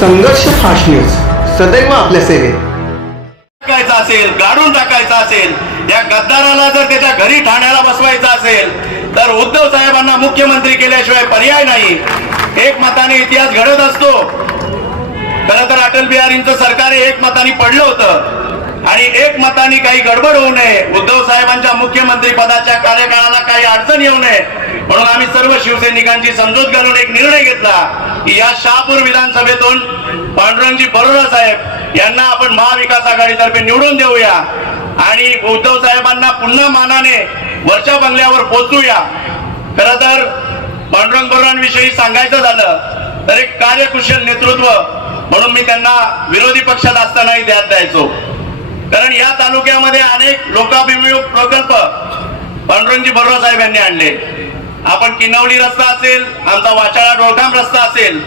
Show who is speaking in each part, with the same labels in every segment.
Speaker 1: संघर्ष fast news. सदैव आपल्या सेवेत.
Speaker 2: टाकायचा असेल गाडून टाकायचा असेल या गद्दाराला जर त्याच्या घरी ठाण्याला बसवायचं असेल तर उद्धव साहेबांना मुख्यमंत्री केल्याशिवाय पर्याय नाही. एक मताने इतिहास घडत असतो. खरं तर अटल बिहारींचं सरकार एक मताने पडलं होतं. आणि एक मताने काही गडबड होऊ नये. उद्धव साहेबांच्या मुख्यमंत्री पदाच्या कार्यकाळाला काही अडचण येऊ नये. म्हणून आम्ही सर्व शिवसैनिकांची समजूत घालून एक निर्णय घेतला. की या शहापूर विधानसभेतून पांडुरंगजी बरोरा साहेब यांना आपण महाविकास आघाडीतर्फे निवडून देऊया. आणि उद्धव साहेबांना पुन्हा मानाने वरच्या बंगल्यावर पोचूया खर तर पांडुरंग बरोरांविषयी सांगायचं झालं तर एक कार्यकुशल नेतृत्व म्हणून मी त्यांना विरोधी पक्षात असतानाही द्यात द्यायचो. कारण या तालुक्यामध्ये अनेक लोकाभिमुख प्रकल्प पांडुरंगजी बरोबर साहेब यांनी आणले. आपण किनवली रस्ता असेल आमचा वाचाळा डोळखाम रस्ता असेल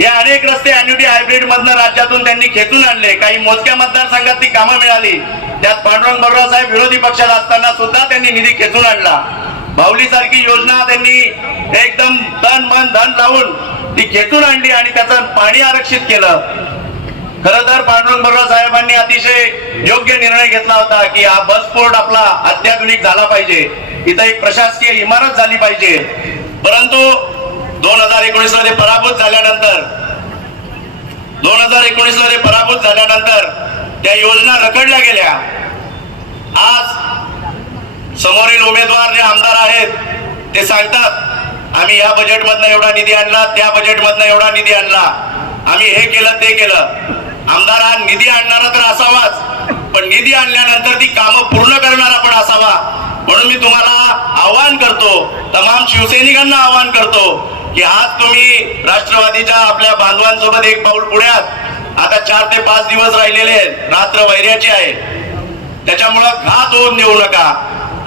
Speaker 2: या अनेक रस्ते अॅन्युटी हायब्रिड मधनं राज्यातून त्यांनी खेचून आणले. काही मोजक्या मतदारसंघात ती कामं मिळाली. त्यात पांडुरंग बरोरा साहेब विरोधी पक्षाला असताना सुद्धा त्यांनी निधी खेचून आणला. भावली सारखी योजना त्यांनी एकदम तन मन धन लावून ती खेचून आणली आणि त्याचं पाणी आरक्षित केलं. खर तर पांडुरंग बरोरा साहेबांनी अतिशय योग्य निर्णय घेतला होता की हा बस पोर्ट आपला अत्याधुनिक झाला पाहिजे. इथं एक प्रशासकीय इमारत झाली पाहिजे. परंतु दोन हजार एकोणीसमध्ये पराभूत झाल्यानंतर दोन हजार एकोणीसमध्ये पराभूत झाल्यानंतर त्या योजना रखडल्या गेल्या. आज समोरील उमेदवार जे आमदार आहेत ते सांगतात आम्ही या बजेटमधनं एवढा निधी आणला त्या बजेटमधनं एवढा निधी आणला. आम्ही हे केलं ते केलं. आमदार हा निधी आणणारा तर असावाच. पण निधी आणल्यानंतर ती कामं पूर्ण करणारा पण असावा. म्हणून मी तुम्हाला आवाहन करतो तमाम शिवसैनिकांना आवाहन करतो की आज तुम्ही राष्ट्रवादीच्या आपल्या बांधवांसोबत एक पाऊल पुढ्यात आता. चार ते पाच दिवस राहिलेले आहेत रात्र वैऱ्याची आहे. त्याच्यामुळं घात होऊन देऊ नका.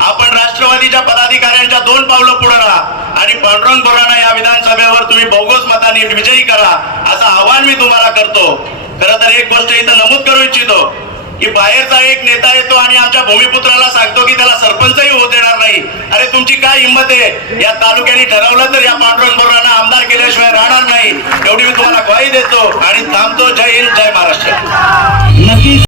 Speaker 2: आपण राष्ट्रवादीच्या पदाधिकाऱ्यांच्या दोन पावलं पुढे राहा आणि पांडुरंग बोराणा या विधानसभेवर तुम्ही बोगस मताने विजयी करा असं आवाहन मी तुम्हाला करतो. खरं तर एक गोष्ट इथं नमूद करू इच्छितो की बाहेरचा एक नेता येतो आणि आमच्या भूमिपुत्राला सांगतो की त्याला सरपंचही होत देणार नाही. अरे तुमची काय हिंमत आहे? या तालुक्याने ठरवलं तर या पांडुरंग बोरांना आमदार केल्याशिवाय राहणार नाही. एवढी मी तुम्हाला ग्वाही देतो आणि थांबतो. जय हिंद जय महाराष्ट्र.